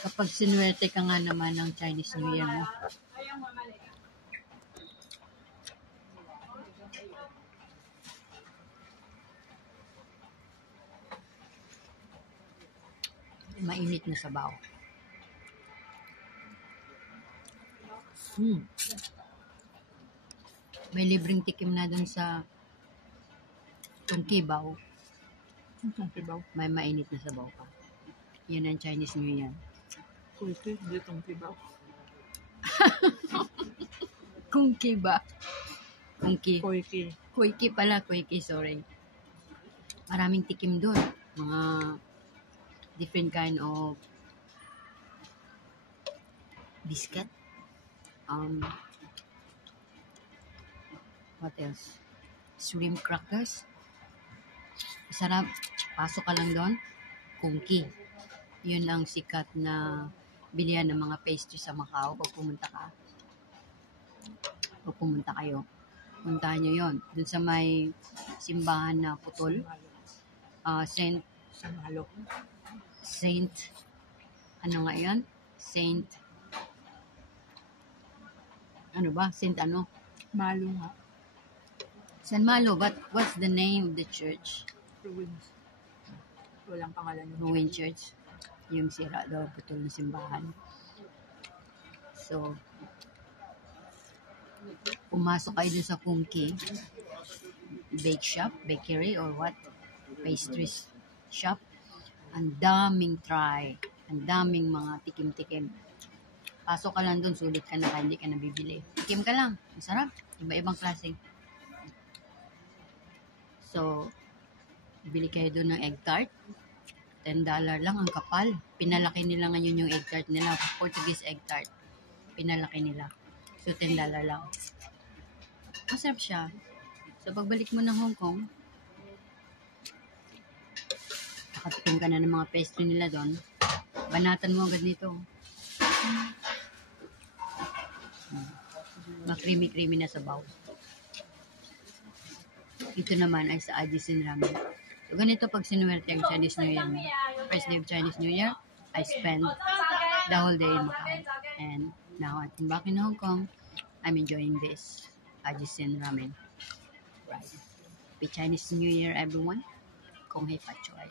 Kapag sinuwerte ka nga naman ng Chinese New Year mo. Mainit na sabaw. May libreng tikim na dun sa Tungkibaw. May mainit na sabaw pa. Yun ang Chinese New Year. Kuiki, hindi Tungkibaw. Kungki ba? Kungki. Kuiki. Kuiki pala, kuiki, sorry. Maraming tikim doon. Mga different kind of biscuit. What else? Shrimp crackers. Sarap. Pasok ka lang doon. Kungki. Yun ang sikat na bilihan ng mga pastry sa Macau pag pumunta ka. Pag pumunta kayo. Puntahan nyo yun. Dun sa may simbahan na putol. Saint, ano nga yan? Saint, ano ba? Saint ano? Malo nga. San Malo, but what's the name of the church? Ruins. Walang pangalan yung Ruin Church. Yung sira daw, putol na simbahan. So, pumasok kayo dun sa Kungki bake shop, bakery, or what? Pastries shop. Ang daming try. Ang daming mga tikim-tikim. Pasok ka lang dun, sulit ka na, hindi ka nabibili. Tikim ka lang. Masarap. Iba-ibang klase. So, bili kayo dun ng egg tart. $10 lang ang kapal. Pinalaki nila ngayon yung egg tart nila. Portuguese egg tart. Pinalaki nila. So, $10 lang. Masarap siya. So, pagbalik mo ng Hong Kong, nakatikim ka na ng mga pastry nila doon. Banatan mo agad nito. Ma-creamy-creamy na sabaw. Ito naman ay sa Ajisen Ramen. So, ganito pag sinuwerte ang Chinese New Year mo. First day of Chinese New Year, I spend the whole day in Macau. And now I'm back in Hong Kong. I'm enjoying this Ajisen Ramen. Right. Happy Chinese New Year, everyone. Kong hei fa choy.